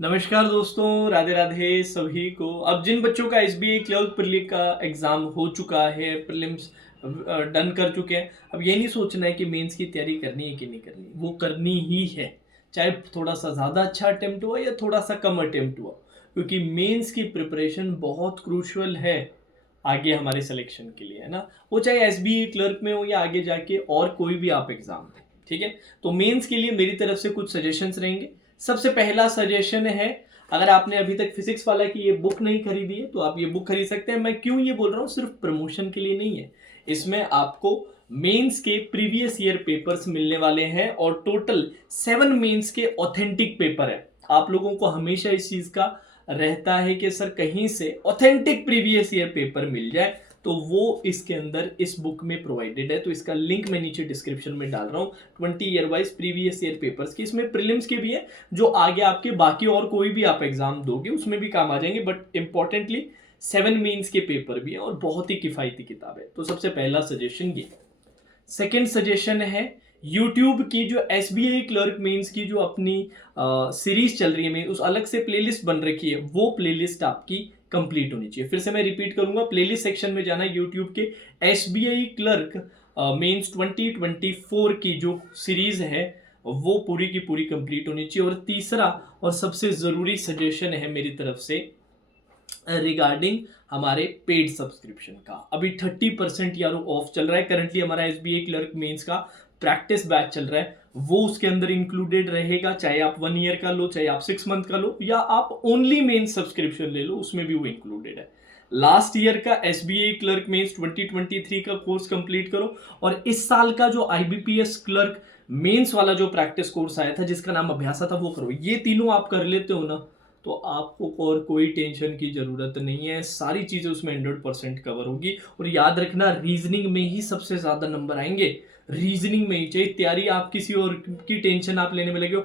नमस्कार दोस्तों, राधे राधे सभी को। अब जिन बच्चों का एसबीआई क्लर्क प्रीलिम का एग्ज़ाम हो चुका है, प्रीलिम्स डन कर चुके हैं, अब ये नहीं सोचना है कि मेंस की तैयारी करनी है कि नहीं करनी, वो करनी ही है। चाहे थोड़ा सा ज़्यादा अच्छा अटेम्प्ट हुआ या थोड़ा सा कम अटेम्प्ट हुआ, क्योंकि मेंस की प्रिपरेशन बहुत क्रूशियल है आगे हमारे सिलेक्शन के लिए, है ना। वो चाहे एसबीआई क्लर्क में हो या आगे जाके और कोई भी आप एग्ज़ाम दें, ठीक है। तो मेंस के लिए मेरी तरफ से कुछ सजेशंस रहेंगे। सबसे पहला सजेशन है, अगर आपने अभी तक फिजिक्स वाला की ये बुक नहीं खरीदी है तो आप ये बुक खरीद सकते हैं। मैं क्यों ये बोल रहा हूँ, सिर्फ प्रमोशन के लिए नहीं है। इसमें आपको मेंस के प्रीवियस ईयर पेपर्स मिलने वाले हैं और टोटल 7 मेंस के ऑथेंटिक पेपर है। आप लोगों को हमेशा इस चीज का रहता है कि सर कहीं से ऑथेंटिक प्रीवियस ईयर पेपर मिल जाए, तो वो इसके अंदर इस बुक में प्रोवाइडेड है। तो इसका लिंक मैं नीचे डिस्क्रिप्शन में डाल रहा हूँ। 20 year wise previous year papers की, इसमें प्रीलिम्स के भी है जो आगे आपके बाकी और कोई भी आप एग्जाम दोगे उसमें भी काम आ जाएंगे, बट इंपॉर्टेंटली 7 मेंस के पेपर भी है और बहुत ही किफायती किताब है। तो सबसे पहला सजेशन ये। सेकेंड सजेशन है, यूट्यूब की जो एसबीआई क्लर्क मेंस की जो अपनी सीरीज चल रही है, उस अलग से प्लेलिस्ट बन रखी है, वो प्लेलिस्ट आपकी कंप्लीट होनी चाहिए। फिर से मैं रिपीट करूंगा, प्लेलिस्ट सेक्शन में जाना, यूट्यूब के एसबीआई क्लर्क मेंस 2024 की जो सीरीज है वो पूरी की पूरी कंप्लीट होनी चाहिए। और तीसरा और सबसे जरूरी सजेशन है मेरी तरफ से रिगार्डिंग हमारे पेड सब्सक्रिप्शन का। अभी 30% यारो ऑफ चल रहा है। करंटली हमारा एसबीआई क्लर्क मेंस का प्रैक्टिस बैच चल रहा है, वो उसके अंदर इंक्लूडेड रहेगा। चाहे आप 1 ईयर का लो, चाहे आप 6 मंथ का लो, या आप ओनली मेंस सब्सक्रिप्शन ले लो, उसमें भी वो इंक्लूडेड है। लास्ट ईयर का एसबीआई क्लर्क मेंस 2023 का कोर्स कंप्लीट करो, और इस साल का जो आईबीपीएस क्लर्क मेंस वाला जो प्रैक्टिस कोर्स आया था जिसका नाम अभ्यासा था, वो करो। ये तीनों आप कर लेते हो ना, तो आपको और कोई टेंशन की जरूरत नहीं है। सारी चीजें उसमें 100% कवर होगी। और याद रखना, रीजनिंग में ही सबसे ज्यादा नंबर आएंगे। रीजनिंग में ही, चाहे तैयारी आप किसी और की टेंशन आप लेने में लगे हो।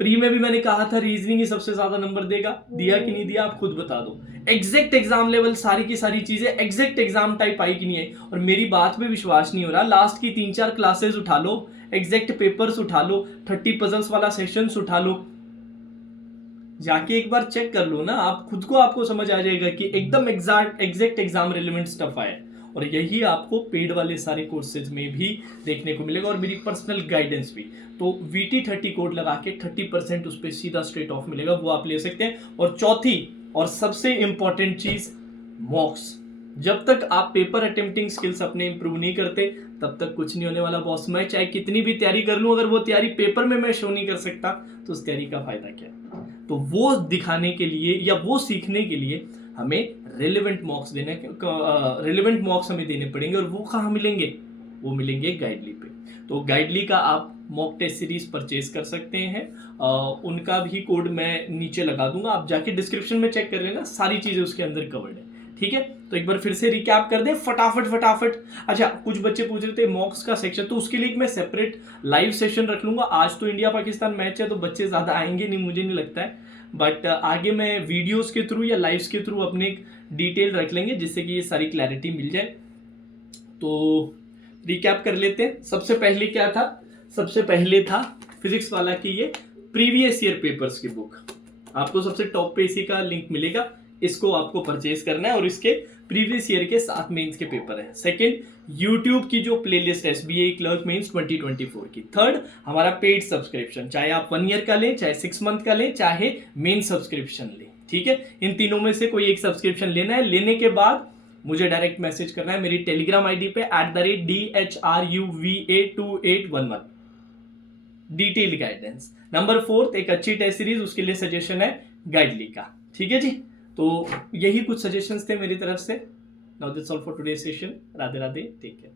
प्री में भी मैंने कहा था रीजनिंग ही सबसे ज्यादा नंबर देगा, दिया कि नहीं दिया आप खुद बता दो। एग्जैक्ट एग्जाम लेवल सारी की सारी चीजें एग्जैक्ट एग्जाम टाइप आई कि नहीं आई, और मेरी बात पे विश्वास नहीं हो रहा, लास्ट की 3-4 क्लासेस उठा लो, एग्जैक्ट पेपर्स उठा लो, 30 पजल्स वाला सेशंस उठा लो, जाके एक बार चेक कर लो ना, आप खुद को आपको समझ आ जाएगा कि एकदम एग्जैक्ट एग्जाम रिलेवेंट स्टफ आया। और यही आपको पेड वाले सारे कोर्सेज में भी देखने को मिलेगा, और मेरी पर्सनल गाइडेंस भी। तो VT30 कोड लगा के 30% उस पर सीधा स्ट्रेट ऑफ मिलेगा, वो आप ले सकते हैं। और चौथी और सबसे इंपॉर्टेंट चीज, मॉक्स। जब तक आप पेपर अटेम्प्टिंग स्किल्स अपने इंप्रूव नहीं करते, तब तक कुछ नहीं होने वाला बॉस। मैं चाहे कितनी भी तैयारी कर लूं, अगर वो तैयारी पेपर में मैं शो नहीं कर सकता, तो उस तैयारी का फायदा क्या। तो वो दिखाने के लिए या वो सीखने के लिए हमें रिलेवेंट मॉक्स रिलेवेंट मॉक्स हमें देने पड़ेंगे। और वो कहाँ मिलेंगे, वो मिलेंगे गाइडली पे। तो गाइडली का आप मॉक टेस्ट सीरीज परचेज कर सकते हैं। उनका भी कोड मैं नीचे लगा दूंगा, आप जाके डिस्क्रिप्शन में चेक कर लेना, सारी चीजें उसके अंदर कवर्ड है, ठीक है। तो एक बार फिर से रिकैप कर दें फटाफट। अच्छा, कुछ बच्चे पूछ रहे थे मॉक्स का सेक्शन, तो उसके लिए मैं सेपरेट लाइव सेशन रख लूंगा। आज तो इंडिया पाकिस्तान मैच है तो बच्चे ज्यादा आएंगे नहीं, मुझे नहीं लगता है, बट आगे मैं वीडियोस के थ्रू या लाइव्स के थ्रू अपने डिटेल रख लेंगे, जिससे कि ये सारी क्लैरिटी मिल जाए। तो रिकैप कर लेते हैं। सबसे पहले क्या था, सबसे पहले था फिजिक्स वाला की ये प्रीवियस ईयर पेपर्स की बुक। आपको सबसे टॉप पे इसी का लिंक मिलेगा, इसको आपको परचेज करना है, और इसके प्रीवियस ईयर के 7 मेंस के पेपर है। सेकंड, यूट्यूब की जो प्लेलिस्ट है एसबीआई क्लर्क मेंस 2024 की। थर्ड, हमारा पेड सब्सक्रिप्शन, चाहे आप 1 ईयर का लें, चाहे 6 मंथ का लें, चाहे मेन सब्सक्रिप्शन लें, ठीक है। इन तीनों में से कोई एक सब्सक्रिप्शन लेना है। लेने के बाद मुझे डायरेक्ट मैसेज करना है मेरी टेलीग्राम आईडी पे @DHRUVA2811, डिटेल गाइडेंस। नंबर 4, एक अच्छी टेस्ट सीरीज, उसके लिए सजेशन है गाइडली का, ठीक है जी। तो यही कुछ सजेशंस थे मेरी तरफ से। Now that's all for today session. Radhe Radhe, take care.